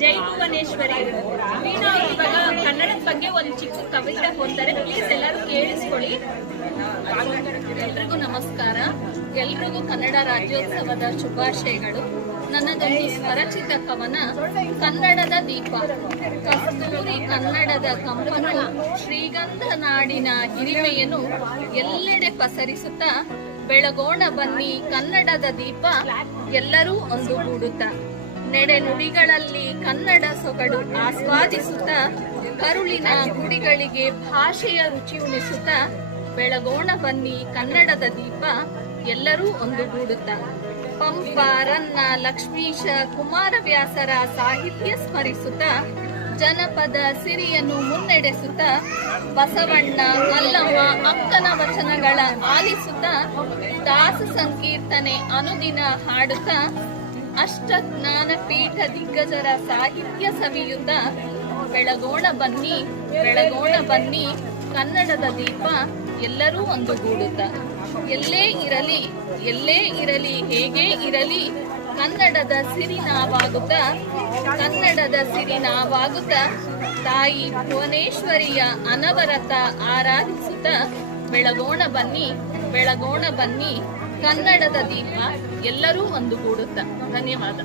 ಜೈ ಭುವನೇಶ್ವರಿ. ವೀಣಾ ಅವರು ಇವಾಗ ಕನ್ನಡದ ಬಗ್ಗೆ ಒಂದು ಚಿಕ್ಕ ಕವಿತೆ ಓದ್ತಾರೆ, ಪ್ಲೀಸ್ ಎಲ್ಲರೂ ಕೇಳಿಸ್ಕೊಳ್ಳಿ. ಎಲ್ರಿಗೂ ನಮಸ್ಕಾರ. ಎಲ್ರಿಗೂ ಕನ್ನಡ ರಾಜ್ಯೋತ್ಸವದ ಶುಭಾಶಯಗಳು. ನನ್ನದೊಂದು ಸ್ವರಚಿತ ಕವನ ಕನ್ನಡದ ದೀಪ. ಕಸ್ತೂರಿ ಕನ್ನಡದ ಕಂಪನು ಶ್ರೀಗಂಧ ನಾಡಿನ ಹಿರಿಮೆಯನ್ನು ಎಲ್ಲೆಡೆ ಪಸರಿಸುತ್ತಾ ಬೆಳಗೋಣ ಬನ್ನಿ ಕನ್ನಡದ ದೀಪ ಎಲ್ಲರೂ ಒಂದುಗೂಡುತ್ತಾ. ನಡೆನುಡಿಗಳಲ್ಲಿ ಕನ್ನಡ ಸೊಗಡು ಆಸ್ವಾದಿಸುತ್ತಾ ಕರುಳಿನ ಗುಡಿಗಳಿಗೆ ಭಾಷೆಯ ರುಚಿ ಉಣಿಸುತ್ತಾ ಬೆಳಗೋಣ ಬನ್ನಿ ಕನ್ನಡದ ದೀಪ ಎಲ್ಲರೂ ಒಂದುಗೂಡುತ್ತಾ. ಪಂಪ, ರನ್ನ, ಲಕ್ಷ್ಮೀಶ, ಕುಮಾರವ್ಯಾಸರ ಸಾಹಿತ್ಯ ಸ್ಮರಿಸುತ್ತಾ ಜನಪದ ಸಿರಿಯನ್ನು ಮುನ್ನಡೆಸುತ್ತಾ ಬಸವಣ್ಣ, ಮಲ್ಲಮ್ಮ, ಅಕ್ಕನ ವಚನಗಳ ಆಲಿಸುತ್ತಾ ದಾಸ ಸಂಕೀರ್ತನೆ ಅನುದಿನ ಹಾಡುತ್ತಾ ಅಷ್ಟಜ್ಞಾನ ಪೀಠ ದಿಗ್ಗಜರ ಸಾಹಿತ್ಯ ಸವಿಯುತ್ತ ಬೆಳಗೋಣ ಬನ್ನಿ ಬೆಳಗೋಣ ಬನ್ನಿ ಕನ್ನಡದ ದೀಪ ಎಲ್ಲರೂ ಒಂದುಗೂಡುತ್ತ. ಎಲ್ಲೇ ಇರಲಿ ಹೇಗೆ ಇರಲಿ ಕನ್ನಡದ ಸಿರಿ ನಾವಾಗುತ್ತಾ ಕನ್ನಡದ ಸಿರಿ ನಾವಾಗುತ್ತಾ ತಾಯಿ ಭುವನೇಶ್ವರಿಯ ಅನವರತ ಆರಾಧಿಸುತ್ತ ಬೆಳಗೋಣ ಬನ್ನಿ ಕನ್ನಡದ ದೀಪ ಎಲ್ಲರೂ ಒಂದುಗೂಡುತ್ತ. ಧನ್ಯವಾದ.